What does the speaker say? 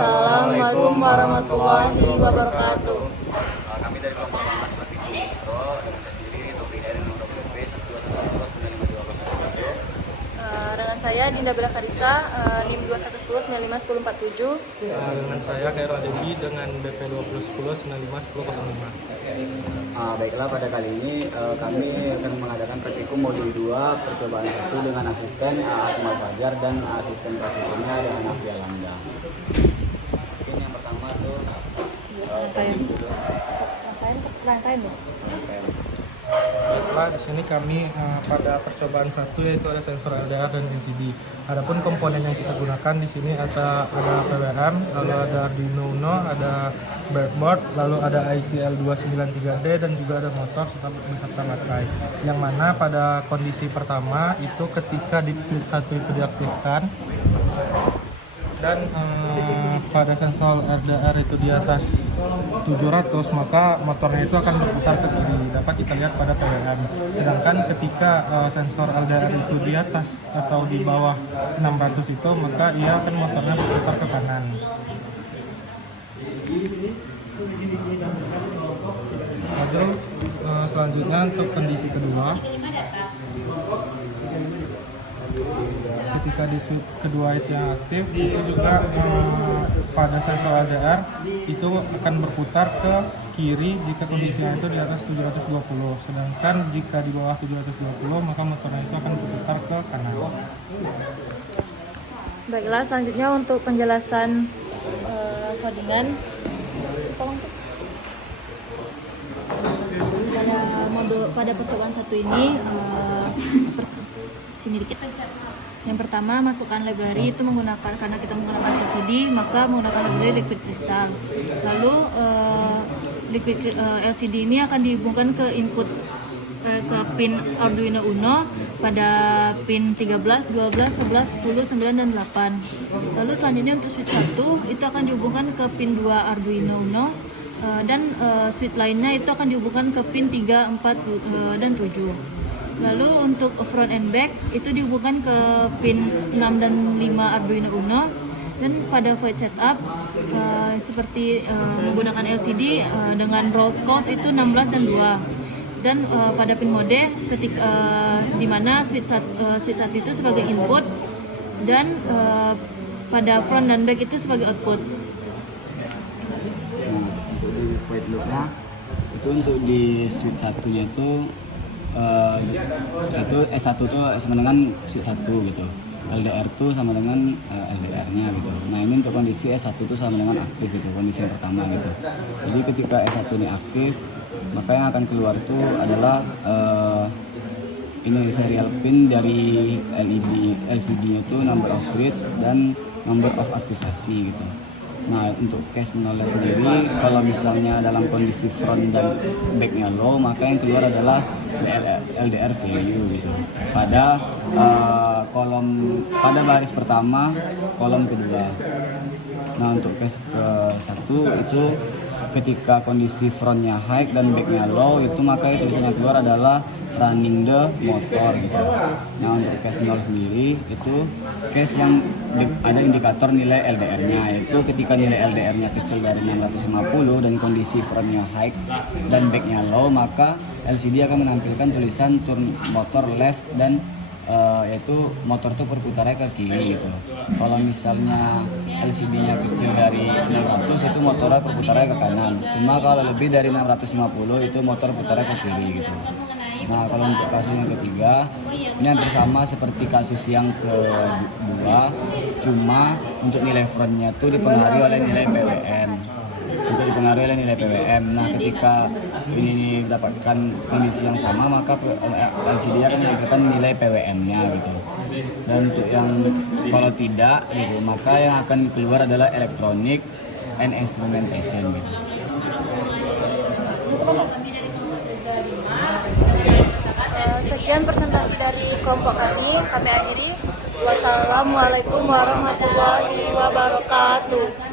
Wassalamualaikum warahmatullahi wabarakatuh. Kami dari kelompok Mas Praktik Mikro dengan saya sendiri Topi dari nomor PP 12109201. Dengan saya Dinda Bella Karisa, NIM 2110951047. Dengan saya Khairul Adebi dengan BP 2010 95 1005. Baiklah, pada kali ini kami akan mengadakan praktikum modul 2 percobaan 1 dengan asisten Akmal Fajar dan asisten praktikumnya dengan Afia Landa. Mungkin yang pertama tuh Rangkaian dong. Baiklah, di sini kami pada percobaan 1 yaitu ada sensor LDR dan LCD. Adapun komponen yang kita gunakan di sini ada PWM, lalu ada Arduino Uno, ada breadboard, lalu ada ICL293D dan juga ada motor beserta baterai. Yang mana pada kondisi pertama itu ketika di switch 1 itu diaktifkan dan pada sensor RDR itu di atas 700, maka motornya itu akan berputar ke kiri, dapat kita lihat pada PWM. Sedangkan ketika sensor LDR itu di atas atau di bawah 600 itu, maka ia akan motornya berputar ke kanan. Lalu selanjutnya untuk kondisi kedua, ketika di switch kedua itu yang aktif, itu juga pada sensor LDR itu akan berputar ke kiri jika kondisinya itu di atas 720, sedangkan jika di bawah 720 maka motornya itu akan berputar ke kanan. Baiklah, selanjutnya untuk penjelasan codingan. Tolong tuh. Pada percobaan 1 ini sini dikit. Yang pertama, masukkan library itu menggunakan, karena kita menggunakan LCD maka menggunakan library liquid crystal. Lalu LCD ini akan dihubungkan ke input ke pin Arduino Uno pada pin 13, 12, 11, 10, 9 dan 8. Lalu selanjutnya untuk switch 1 itu akan dihubungkan ke pin 2 Arduino Uno dan switch lainnya itu akan dihubungkan ke pin 3, 4 dan 7. Lalu untuk front and back itu dihubungkan ke pin 6 dan 5 Arduino Uno. Dan pada void setup seperti menggunakan LCD dengan rows cost itu 16 dan 2. Dan pada pin mode ketika di mana switch 1 itu sebagai input dan pada front dan back itu sebagai output. di void loopnya itu untuk di switch satunya itu S1 tuh sama dengan switch 1 gitu, LDR tuh sama dengan LDR-nya gitu. Nah ini untuk kondisi S1 tuh sama dengan aktif gitu, kondisi yang pertama gitu. Jadi ketika S1 ini aktif, maka yang akan keluar itu adalah ini serial pin dari LCD itu number of switch dan number of aktivasi gitu. Nah untuk case 0 sendiri, kalau misalnya dalam kondisi front dan backnya low, maka yang keluar adalah LDR value gitu pada pada baris pertama kolom kedua. Nah untuk case ke 1 itu ketika kondisi frontnya high dan backnya low, itu maka tulisannya keluar adalah running the motor gitu. Nah untuk case 0 sendiri itu case yang ada indikator nilai LDR-nya, yaitu ketika nilai LDR-nya kecil dari 650 dan kondisi frontnya high dan backnya low, maka LCD akan menampilkan tulisan turn motor left dan yaitu motor tuh perputarannya ke kiri gitu. Kalau misalnya LCD-nya kecil dari 600 itu motornya perputarannya ke kanan. Cuma kalau lebih dari 650 itu motor putarnya ke kiri gitu. Nah kalau untuk kasus yang ketiga ini hampir sama seperti kasus yang kedua, cuma untuk nilai frontnya tuh dipengaruhi oleh nilai PWM. Nah ketika ini mendapatkan kondisi yang sama, maka LCD akan mendapatkan nilai PWM-nya gitu. Dan untuk yang kalau tidak gitu, maka yang akan keluar adalah electronic and instrumentation gitu. Sekian presentasi dari kelompok kami akhiri. Wassalamualaikum warahmatullahi wabarakatuh.